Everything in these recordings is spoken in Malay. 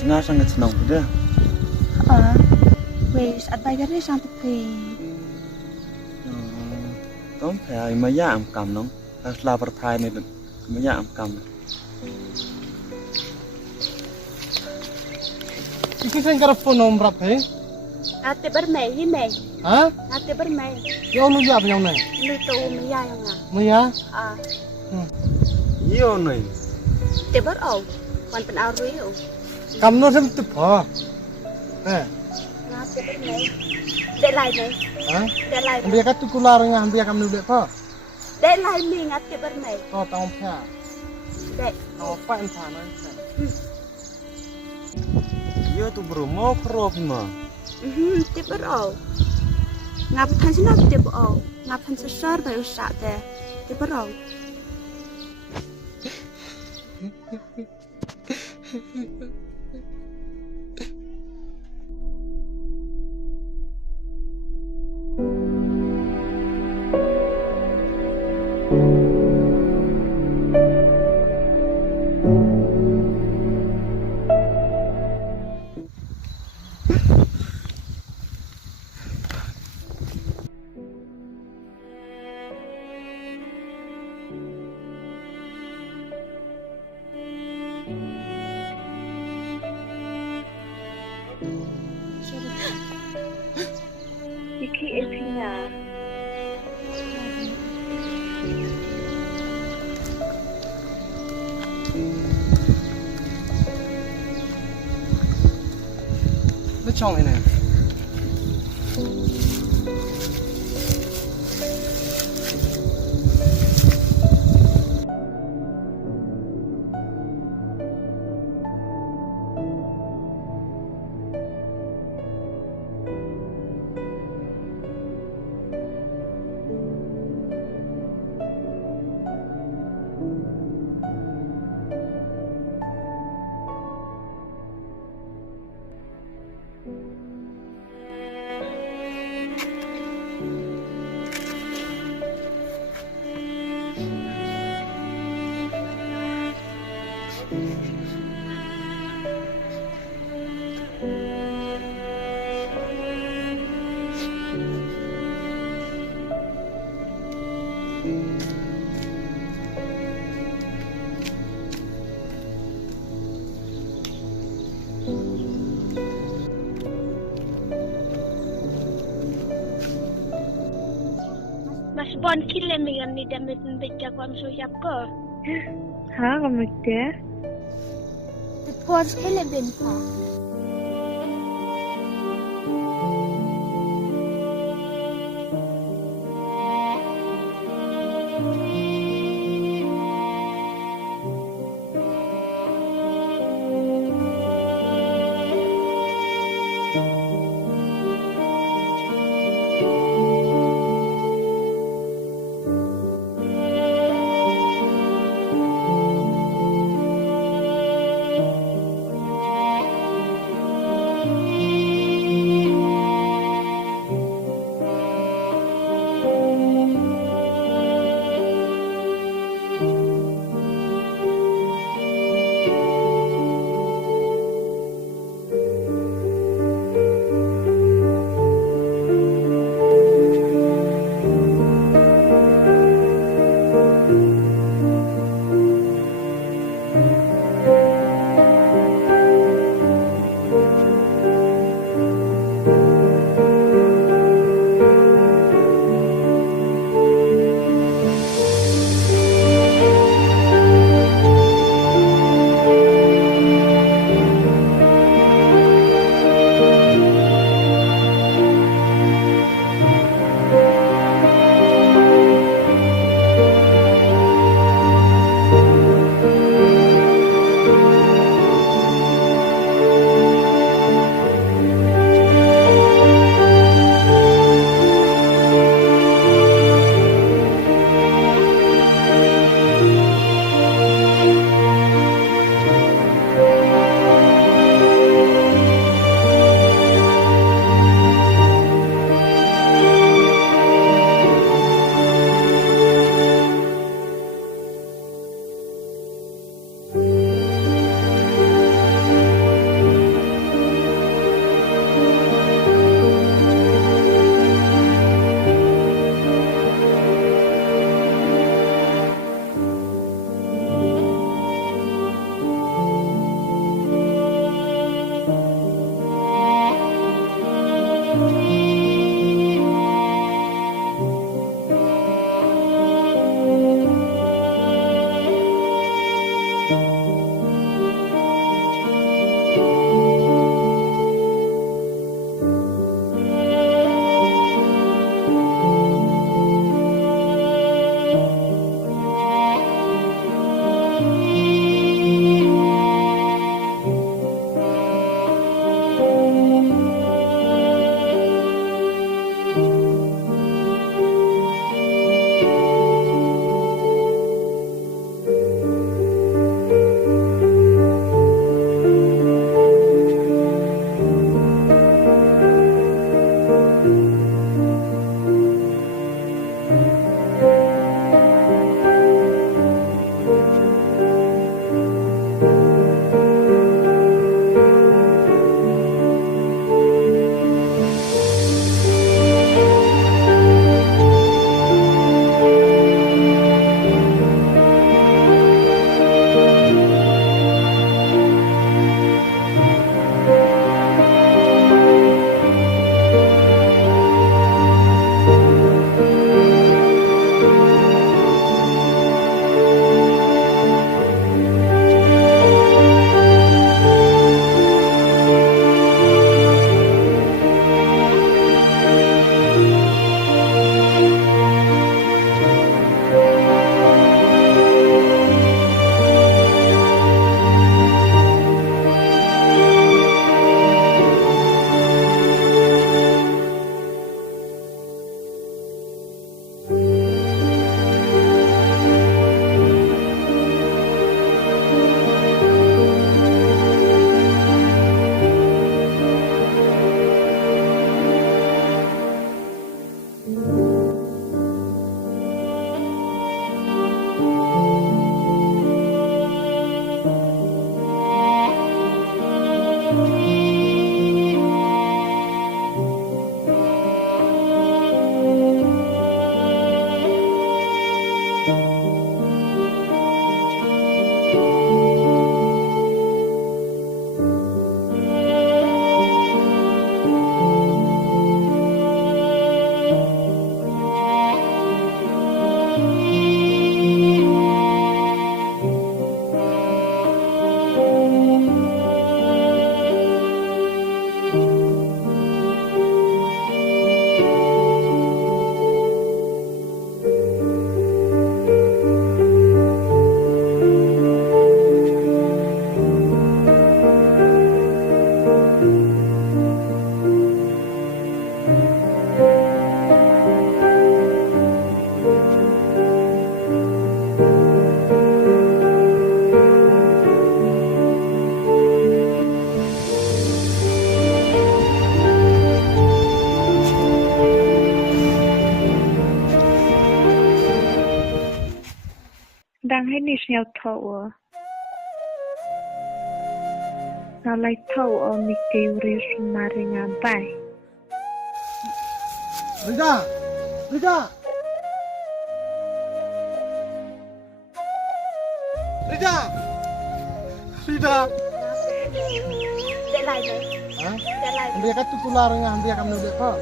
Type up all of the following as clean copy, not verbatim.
Tengah sangat senang pada. Wes, at bayar ni sang tepi. Tóm phải mấy dạng cầm nóng, là vật thai này mấy dạng cầm. Iki saya ngarep phone nomor berapa? Ate bermei, himei. Hah? Ate bermei. Ya lu ya yang mana? Lu tu maya yang ah. Maya? Iyo này. Te berau. Wan pen aru yo. Kamu sem tepa. Ate bermei. Dek lai nei. Hah? Dek lai. Ambil kat tukular ngah ambil kamu dulu apa? Dek lai mi ngate bermei. Kau tahu apa? Dek. Tahu apa entah nanti. Iyo tu berumah kerap mah. Te berau. Ngap than sinap te berau. Ngap than sesar bayu sak te. Te berau. Iki epinya. Becong ini. Mas bon kile mingan ni damit beja kwam suyap ko. Ha, kamusta? Por kile ben pa. ini siap tahu. Nalai tahu Miki uri sumaringan pai. Rida. Rida. Rida. Rida. Dek lai dek. Ha? Dek lai. Ambia kat tu tular ngah ambia kam nulik pa.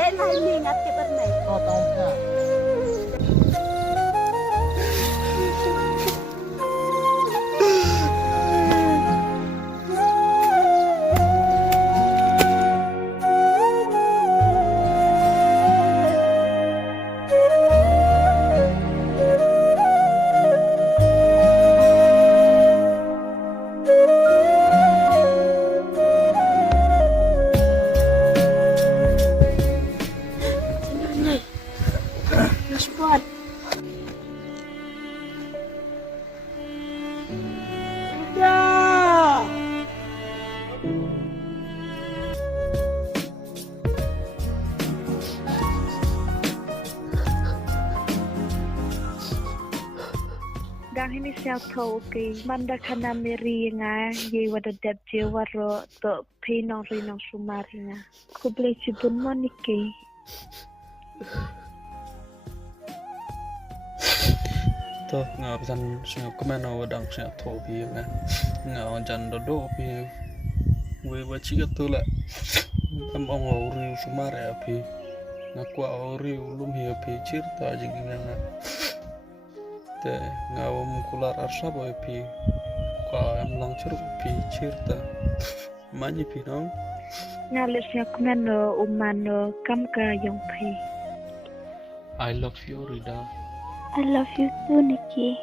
Dek lai ni ngap ke bernai. Oh tahu ya. Sport. Dah ini siap tahu ke. Manda kana meri nga ye wada dep je waro to pinong rinong sumaringa. Ko boleh cibun monike. Tôi ngờ rằng sẽ có mấy nào đang sẽ thổ bì nga ngờ chẳng đó đổ bì với chỉ cái tôi lại em ông ở riu số mà rẻ bì ngờ qua ở riu lum hiệp bì chỉ ta chỉ cái nga te ngờ ông kular arsa boy bì qua em lang churu bì chỉ ta mani bì nong Nga siap kumano umano kam ka yung pai. I love you Rida. I love you too, Nikki.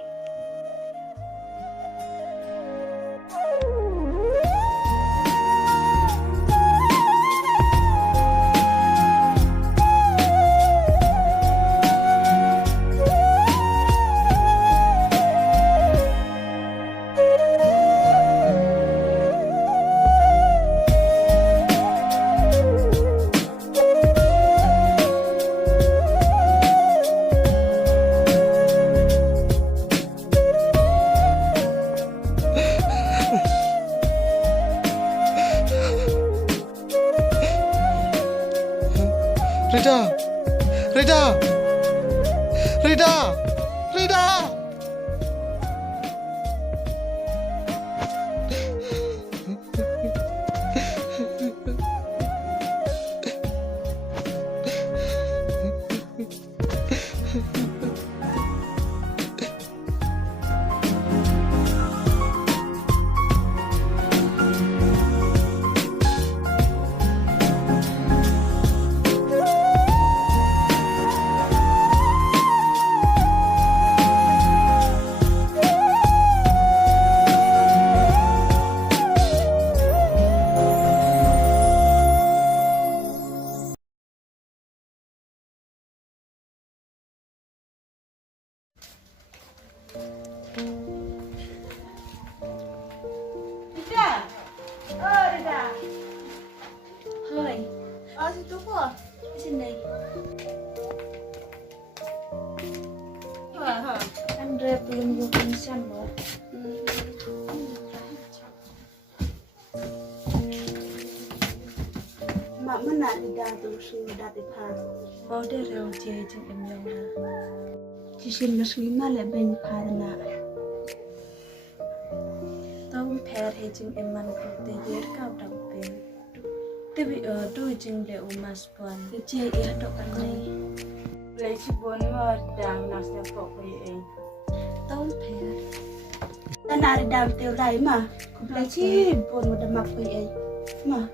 Rida. Rida. Rida. Rida. Rida. Oh, Rida. Hai. Situ apa? Di sini. Andre belum bukan sama. Mak mana Rida tu sudah dipas. Bau dia rau je jeng emyong ha. Cisin muslimah lebih parna. Tahu per hejing eman putih yer kau dampin. Tapi tu jeng le umas puan. Cie ia dok anai. Lấy chị buồn mà đang làm sao có cái ấy Tahu per. Dan ada dalam tiêu rai mah. Kumplai ci pun udah makai ai. Mah.